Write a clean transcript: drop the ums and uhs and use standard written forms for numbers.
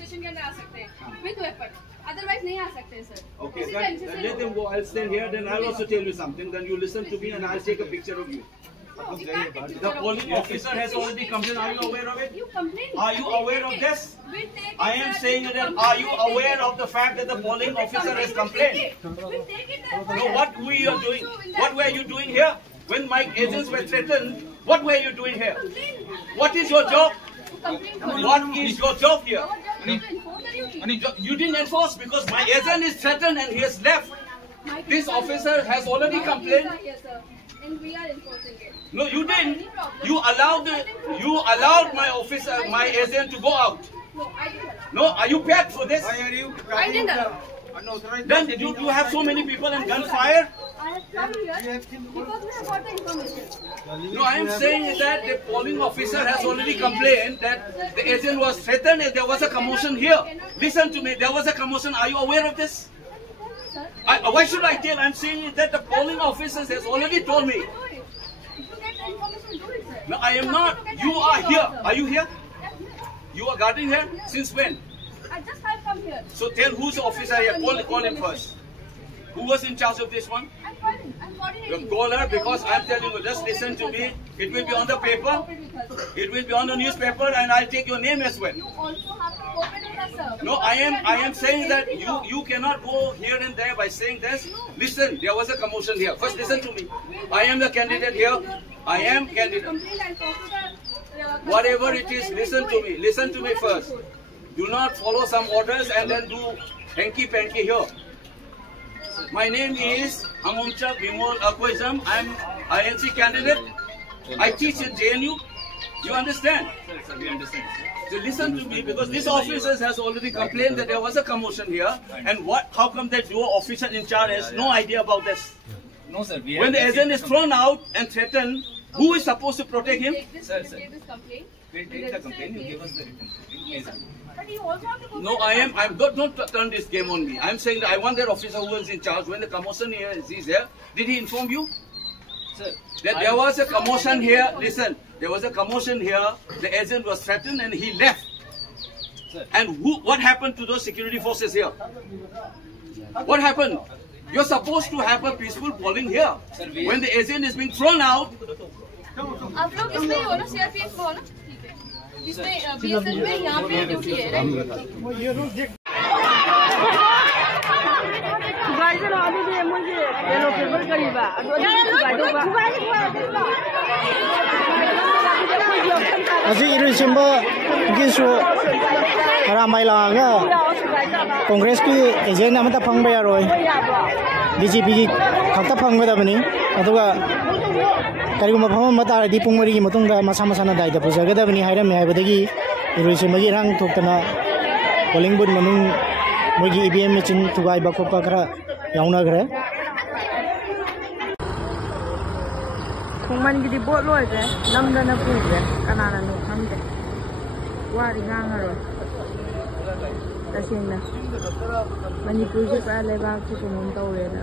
Station के अंदर आ सकते हैं विद वेपन, अदरवाइज नहीं आ सकते sir. Okay, then let them go. I'll stand here. Then I'll also tell you something. Then you listen to me, and I'll take a picture of you. The polling officer has already complained. Are you aware of it? You complain. Are you aware of this? I am saying that. Are you aware of the fact that the polling officer has complained? No, what we are doing? What were you doing here? When my agents were threatened, what were you doing here? What is your job? What is your job here? You didn't enforce because my agent is threatened and he has left. This officer has already complained. And we are enforcing it. No, you didn't. You allowed my officer, my agent to go out. No, I didn't. No, are you paid for this? Why are you? I didn't allow. Then you have so many people and gunfire? I have come here because we have got the information. No, I am saying that the polling officer has already complained that the agent was threatened and there was a commotion here. Listen to me, there was a commotion. Are you aware of this? Why should I tell? I am saying that the polling officers has already told me. No, I am not. You are here. Are you here? You are guarding here? Since when? I just have come here. So tell who's the officer here. Call him first. Who was in charge of this one? I'm calling. I'm coordinating. You call her because I'm telling you, just listen to me. It will be on the paper. It will be on the newspaper and I'll take your name as well. You also have to cooperate with us, sir. No, I am saying that you cannot go here and there by saying this. Listen, there was a commotion here. First listen to me. I am the candidate here. I am candidate. Whatever it is, listen to me. Listen to me first. Do not follow some orders and then do hanky-panky here. My name is Amuncha Bimol Akwizam. I am INC candidate. I teach in JNU. You understand? Sir, we understand. So listen to me because this officer has already complained that there was a commotion here. And how come that your officer in charge has no idea about this? No, sir. When the agent is thrown out and threatened, who is supposed to protect him? Sir. We'll take the complaint. You give us the written complaint. But you also have to go. No, I'm don't turn this game on me. I'm saying that I want that officer who was in charge when the commotion here is there. Did he inform you? Sir, That there was a commotion here. Listen, there was a commotion here. The agent was threatened and he left. Sir. And what happened to those security forces here? What happened? You're supposed to have a peaceful polling here. Sir, When the agent is being thrown out. आप लोग इसमें ही हो ना, CRPF में हो ना, ठीक है। इसमें BSF में यहाँ पे ड्यूटी है, right? Aji iru simba gisu ramai laga Congress ki agent amata phangba yaroi BJP ki khakta phangba da bani aduga kariguma phama mata di pungmari gi matungda masa masana dai da puja gada bani haira me haibadagi iru simba gi rang thoktana polling booth manung mogi EVM machine tugai ba khopa kara yauna gre Kung gidi bot loy je namda na pu je kanana no khamde wari ngangaro tasingna Manipur je pa leba ki kunom tawre na